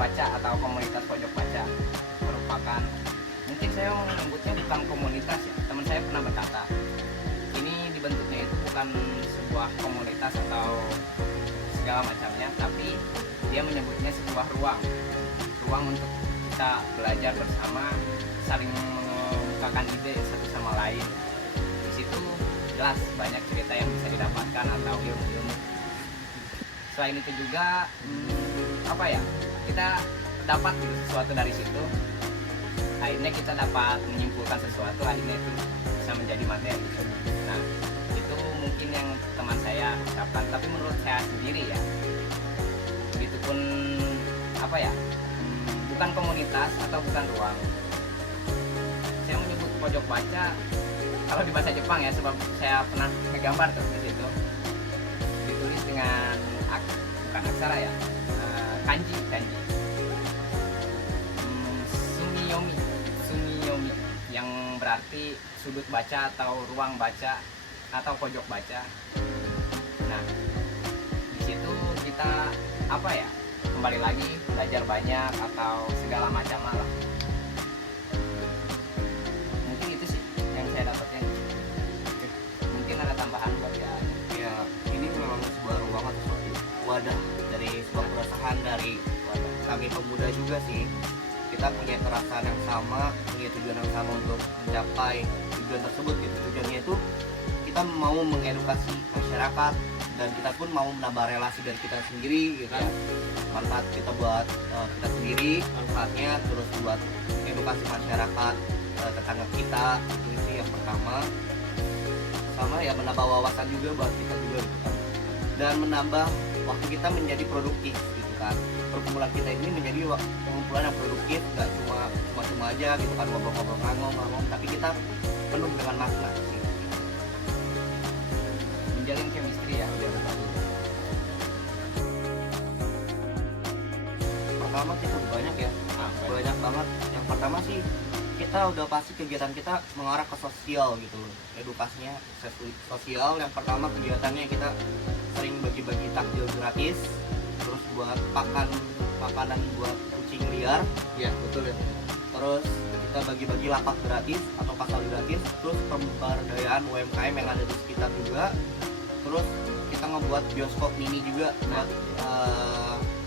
baca atau komunitas pojok baca merupakan, mungkin saya menyebutnya bukan komunitas ya, teman saya pernah berkata ini dibentuknya itu bukan sebuah komunitas atau segala macamnya, tapi dia menyebutnya sebuah ruang untuk kita belajar bersama, saling mengungkapkan ide satu sama lain. Di situ jelas banyak cerita yang bisa didapatkan atau ilmu-ilmu. Selain itu juga kita dapat sesuatu dari situ, akhirnya kita dapat menyimpulkan sesuatu, akhirnya itu bisa menjadi materi. Nah, itu mungkin yang teman saya ucapkan, tapi menurut saya sendiri ya, begitupun bukan komunitas atau bukan ruang, saya menyebut pojok baca kalau di bahasa Jepang ya, sebab saya pernah ngegambar tuh di situ, ditulis dengan bukan aksara ya, kanji sumiyomi yang berarti sudut baca atau ruang baca atau pojok baca. Nah, di situ kita kembali lagi belajar banyak atau segala macam lah. Mungkin itu sih yang saya dapatnya. Mungkin ada tambahan buat ya. Ya, ini memang sebuah ruang atau suatu wadah dari sebuah keresahan dari kami pemuda juga sih. Kita punya perasaan yang sama, punya tujuan yang sama untuk mencapai tujuan tersebut gitu. Tujuannya itu kita mau mengedukasi masyarakat dan kita pun mau menambah relasi dari kita sendiri gitu kan. Manfaat kita buat kita sendiri, manfaatnya terus buat edukasi masyarakat, tetangga kita, itu sih yang pertama. Sama ya, menambah wawasan juga buat kita juga gitu kan. Dan menambah waktu kita menjadi produktif gitu kan. Perkumpulan kita ini menjadi perkumpulan yang produktif, gak cuma aja gitu kan, ngobrol-ngobrol ngomong, tapi kita penuh dengan makna sih. Menjalin chemistry ya. Pertama kita banyak ya, banyak banget. Yang pertama sih kita udah pasti kegiatan kita mengarah ke sosial gitu loh, edukasinya sosial. Yang pertama kegiatannya kita sering bagi-bagi takjil gratis, terus buat makanan buat kucing liar. Iya betul ya. Terus kita bagi-bagi lapak gratis atau pasar gratis, terus pemberdayaan UMKM yang ada di sekitar juga. Terus kita ngebuat bioskop mini juga buat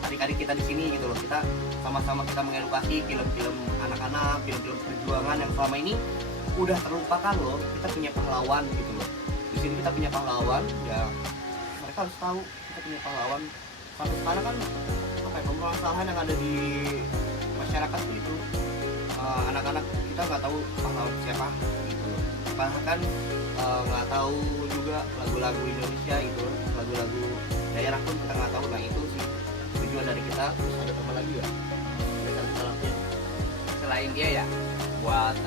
adik-adik kita di sini gitu loh. Kita sama-sama kita mengedukasi film-film anak-anak, film-film perjuangan yang selama ini udah terlupakan loh. Kita punya pahlawan gitu loh. Di sini kita punya pahlawan, ya mereka harus tahu kita punya pahlawan. Sampai sekarang kan permasalahan yang ada di masyarakat itu anak-anak kita nggak tahu pahlawan siapa gitu loh. Bahkan nggak tahu juga lagu-lagu Indonesia itu, lagu-lagu daerah pun kita nggak tahu. Nah itu sih tujuan dari kita. Terus ada apa lagi ya? Selain dia ya, buat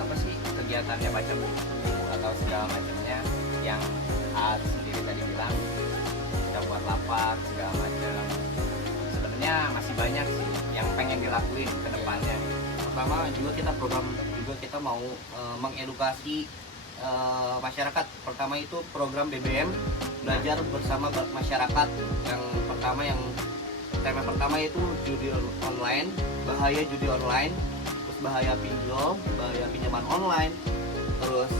kegiatannya baca buku atau segala macamnya yang sendiri tadi bilang, kita buat lapak segala macam. Sebenarnya masih banyak sih yang pengen dilakuin ke depannya. Pertama juga kita program juga kita mau mengedukasi masyarakat. Pertama itu program BBM, belajar bersama masyarakat. Yang pertama, yang tema pertama itu judi online, bahaya judi online, terus bahaya pinjol, bahaya pinjaman online, terus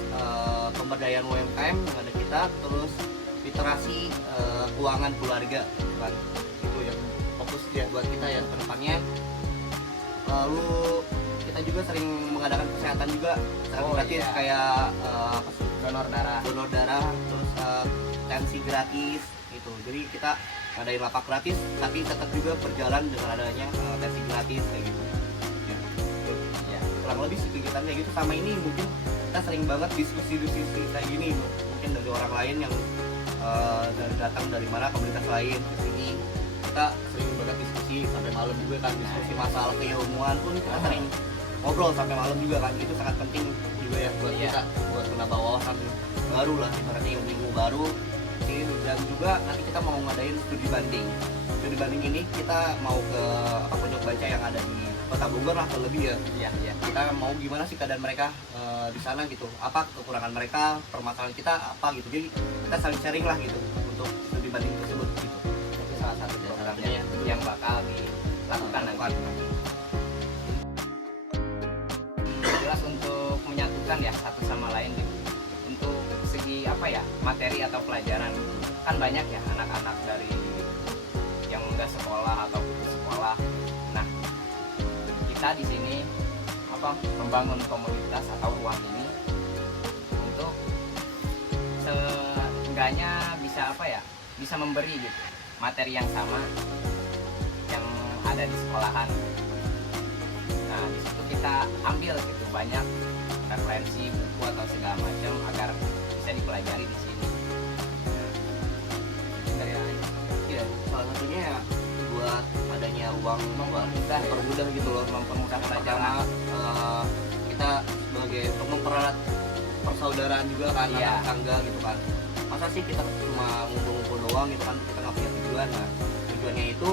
pemberdayaan UMKM yang ada kita, terus literasi keuangan keluarga kan. Itu yang fokus ya buat kita ya ke depannya. Lalu kita juga sering mengadakan kesehatan juga secara gratis, iya. Kayak donor darah, terus tensi gratis gitu. Jadi kita ngadain lapak gratis tapi tetap juga berjalan dengan adanya tensi gratis kayak gitu ya. Kurang lebih sih kegiatan kayak gitu. Sama ini mungkin kita sering banget diskusi kayak gini mungkin dari orang lain yang datang dari mana komunitas lain ke sini. Kita sering banget diskusi sampai malam juga kan, diskusi masalah keilmuan pun kita sering ngobrol sampai malam juga kan. Itu sangat penting juga ya buat kita, buat menambah wawasan baru lah, ibaratnya ilmu baru. Dan juga nanti kita mau ngadain studi banding. Studi banding ini kita mau ke pojok baca yang ada di Kota Bogor lah terlebih ya. Iya. Kita mau gimana sih keadaan mereka di sana gitu. Apa kekurangan mereka, permasalahan kita apa gitu. Jadi kita saling sharing lah gitu untuk studi banding tersebut gitu. Itu salah satu programnya yang bakal dilakukan nanti. menyesuaikan ya satu sama lain gitu. Untuk segi apa ya, materi atau pelajaran, kan banyak ya anak-anak dari yang nggak sekolah atau putus sekolah. Nah, kita di sini apa, membangun komunitas atau ruang ini untuk seenggaknya bisa apa ya, bisa memberi gitu materi yang sama yang ada di sekolahan. Nah, di situ kita ambil gitu banyak referensi buku atau segala macam agar bisa dipelajari di sini. Iya, salah satunya ya buat adanya ruang Mempermudah ya. mempermudah gitu loh, Mempermudah Pertama, pelajaran. kita sebagai untuk mempererat persaudaraan juga kan, Iya. antar tangga gitu kan. Masa sih kita cuma ngumpul-ngumpul doang gitu kan, kita nggak punya tujuan. Nah, tujuannya itu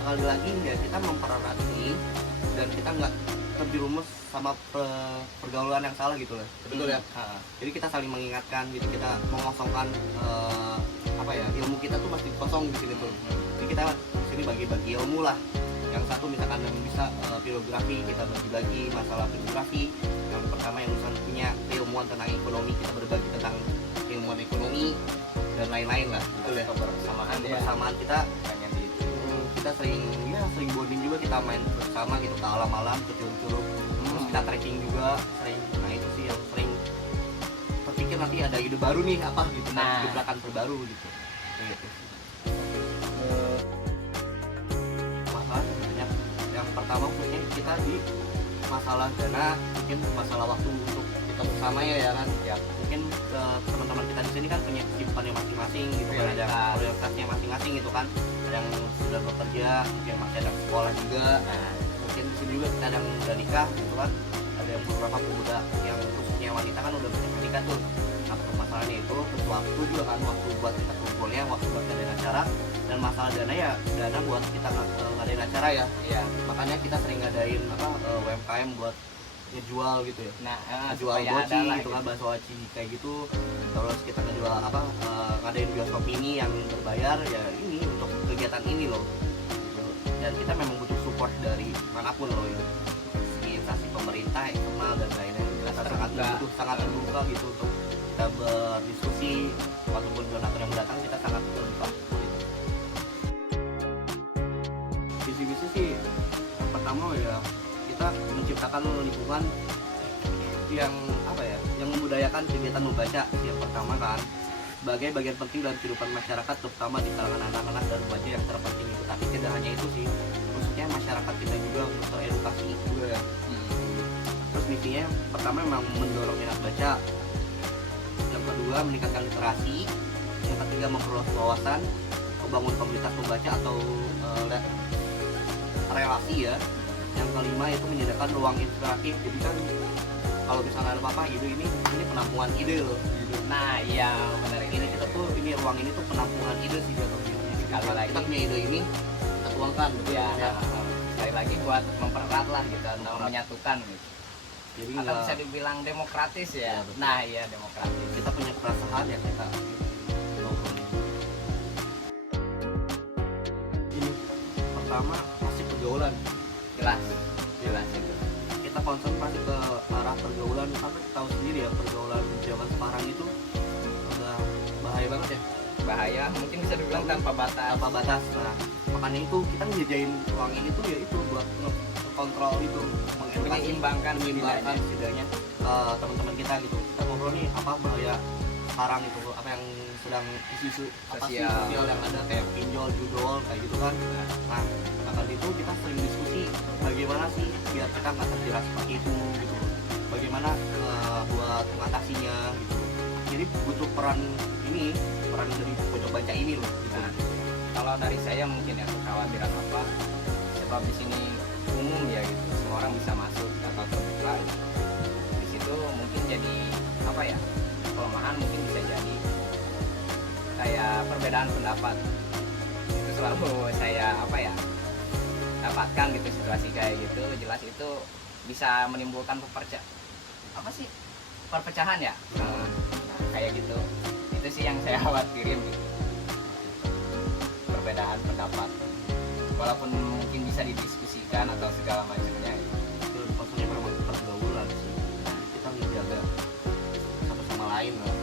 sekali lagi ya kita mempererat ini dan kita nggak terjerumus sama pergaulan yang salah gitu loh. Betul ya. Jadi kita saling mengingatkan gitu, kita mengosongkan apa ya, ilmu kita tuh masih kosong di sini tuh. Jadi kita di sini bagi-bagi ilmu lah. Yang satu misalkan yang bisa filosofi, kita bagi-bagi masalah filosofi. Yang pertama yang misalnya punya keilmuan tentang ekonomi, kita berbagi tentang ilmuwan ekonomi dan lain-lain lah. Betul ya. Kebersamaan ya. Kebersamaan kita Makanya di kita sering bonding juga, kita main bersama gitu ke alam-alam, ke curug-curug. Terus kita trekking juga sering. Nah itu sih yang sering terpikir nanti ada ide baru nih apa gitu, Nah. gebrakan terbaru gitu. Gitu. Masalah sebenarnya yang pertama punya kita di masalah dana, mungkin masalah waktu untuk kita bersama ya kan. Ya mungkin teman-teman kita di sini kan punya kesibukannya masing-masing gitu kan, ada prioritasnya masing-masing gitu kan. Ada yang sudah bekerja, mungkin masih ada yang sekolah juga. Nah, Mungkin di sini juga kita ada yang udah nikah gitu kan. Ada yang beberapa pemuda yang khususnya wanita kan udah banyak nikah tuh. Nah, masalahnya itu terus waktu juga kan, waktu buat kita kumpulnya, waktu buat ngadain acara. Dan masalah dana ya, dana buat kita ngadain acara ya. iya. Makanya kita sering ngadain apa UMKM buat ngejual gitu ya. Nah, Ngejual supaya boci ada lah gitu kan, bakso aci kayak gitu. Terus kita ngejual apa ngadain bioskop mini yang berbayar ya, ini untuk kegiatan ini loh. Gitu. Dan kita memang butuh support dari manapun loh ya. Di instansi pemerintah, eksternal dan lain-lain. Kita sangat terbuka gitu untuk kita berdiskusi, ataupun donatur yang datang kita sangat terbuka. Visi-visi sih yang pertama ya kita menciptakan lingkungan yang apa ya, yang membudayakan kegiatan membaca yang pertama kan, sebagai bagian penting dalam kehidupan masyarakat, terutama di kalangan anak-anak dan remaja yang terpenting itu. Tapi tidak hanya itu sih, khususnya masyarakat kita juga untuk edukasi juga ya. Terus misinya pertama memang mendorong minat baca, yang kedua meningkatkan literasi, yang ketiga memperluas wawasan, membangun komunitas membaca atau relasi ya. Yang kelima itu menyediakan ruang inspiratif. Jadi kan kalau misalnya ada apa-apa ini penampungan ide loh gitu. Nah, iya benar Ini kita tuh ini ruang ini tuh penampungan ide sih jatuhnya. Jadi Sekali kita lagi. punya ide ini kita tuangkan betul Ya, ya. sekali lagi buat mempererat lah gitu atau Mempererat. menyatukan gitu. Jadi Atau nggak- bisa dibilang demokratis ya. Iya, betul. Nah, iya demokratis. kita punya perasaan ya kita ngobrolin. Ini pertama pasti pergaulan. Jelas. Jelas itu. Kita concern pasti ke arah pergaulan, karena kita tahu sendiri ya pergaulan zaman sekarang itu udah bahaya banget ya, Bahaya, mungkin bisa dibilang tanpa batas. tanpa batas. Nah makanya itu kita ngejajain ruang ini tuh ya itu buat kontrol itu, Menyeimbangkan mengimbangkan setidaknya teman-teman kita gitu. Kita ngobrol nih apa bahaya sekarang itu, apa yang sedang isu-isu apa sih Sosial. sosial yang ada kayak pinjol, judol kayak gitu kan. Nah maka itu kita sering diskusi bagaimana sih biar kita nggak terjerat seperti itu gitu, bagaimana buat mengatasinya gitu. Jadi butuh peran dari pojok baca ini loh gitu. Nah, kalau dari saya mungkin ya kekhawatiran apa, sebab di sini umum ya gitu, semua orang bisa masuk atau terbuka gitu. Di situ mungkin jadi apa ya, kelemahan mungkin bisa jadi kayak perbedaan pendapat. Itu selalu saya apa ya, dapatkan gitu situasi kayak gitu. Jelas itu bisa menimbulkan perpecahan ya. Nah, kayak gitu. Itu sih yang saya khawatirin gitu. Perbedaan pendapat. Walaupun mungkin bisa didiskusikan atau segala macamnya. Maksudnya memang pergaulan sih. Kita lain lah.